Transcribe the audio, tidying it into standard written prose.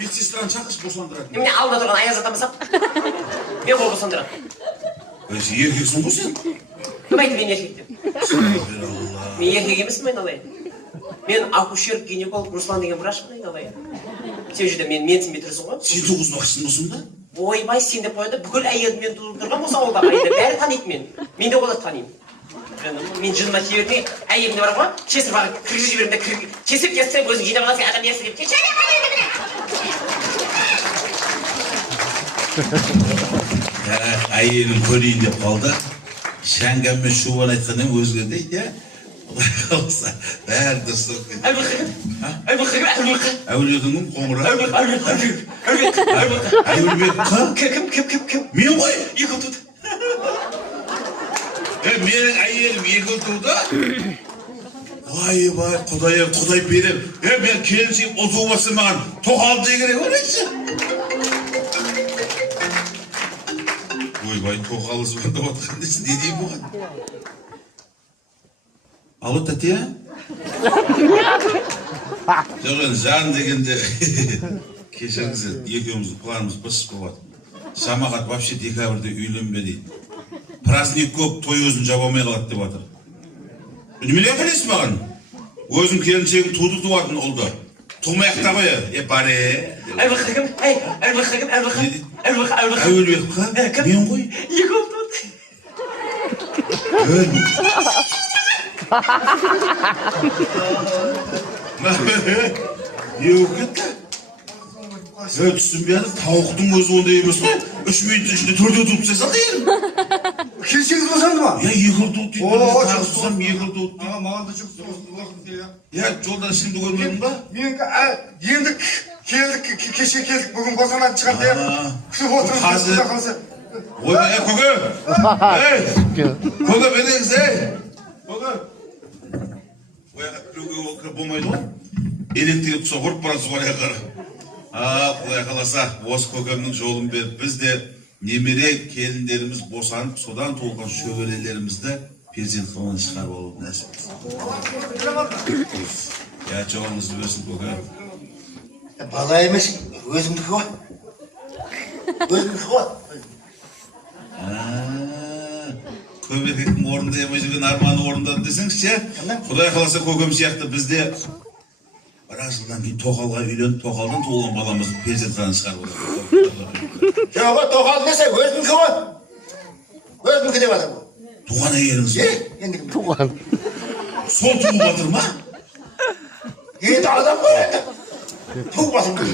Медсестраны шақыршы босандырады. Міне алда тұрған аяз атамасақ, мен қол босандырам. Еркексің ғой сен? Кім айтты мен еркек деп? Мен еркек емеспін айналайын. Мен акушер гинеколог Руслан деген врачпын айналайын. Сен жерде менсінбей тұрсың ғой? Сен туғызбақшысың ба сонда? Ойбай, сен деп қояды, бүкіл әйелді мен туып тұрған осы ауылда қайды. Бәрі таниды мен. Мен де оларды танимын. Мен жүзіме тие бермей, әйелімде бар ғой, кесіп бағып кіргізіп жіберемін де кесіп кессем өзің жинап аласың, адам ерсі деп кешене Әйелім көрейін деп қалды. Шәңгәммен шубан айтқаннан өзге дейді, я? Құдай қалса, бәрі дұрыс болып кетті. Әулиедің қоңырау? Әулиебек қа? Кім? Мен ғой? Екі ұл туды. Менің әйелім екі ұл туды? Ой, құдай берем. Мен келіншегім ұл туғасы маған тоқалды деген керек ойлайшы. Ойбай, тоқалы звондап отқан дейсің, не деймін оған? Алло, тәте? Жоқ, жан дегенде кешіріңіз, екеуміздің планымыз бұрыс болады. Самағат вообще декабрьде үйленбе дейді. Праздник көп, той өзін жаба алмай қалады деп жатыр. Немене білесіз маған? Өзің келіншегің туды туатын ұлды. Тумай ақ та қоя, баре. Әулиебек қа? Мен ғой? Екі ұл туды. Еукетті? Түсінбе еді, тауықтың өзі ондай емес қой. 3 минуттың ішінде 4-ге туып тастай салды елім. Келсеңіз босанды ма? Я екі ұл туды дейді. Тағыстысам екі ұл туды дейді. Маған да жоқ уақыт я. Я жолдан ешкімді көрмедің ба? Мен енді кеше келдік, бүгін босанатын шығар деп. Күтіп отырмыз. Ойбай, көке! Көке, беріңіз, көке! Ояға кіруге болмайды ғой? Электрик құса ұрып барасыз ғой аяқары. Құдай қаласа, осы көкемнің жолын беріп, біз де немере келіндеріміз босанып, содан туылған шөберелерімізді перзентханадан шығарып алып нәсіп. Жолыңыз берсін, көке. Бала емес, өзімдікі ғой. Көп еркектің орындай алмай жүрген арманы орындады десеңізші, Құдай қаласа көкем сияқты бізде біраз жылдан кейін тоқалға үйленіп, тоқалдан туылған баламызды перзентханадан шығарып отыр. Жоқ, тоқал десе өзімдікі ғой. Өзімдікі деп адам ғой. Туған әйеліңіз ғой? Туған. Сол туып жатыр ма? Енді адам ғой енді. Туып жатыр.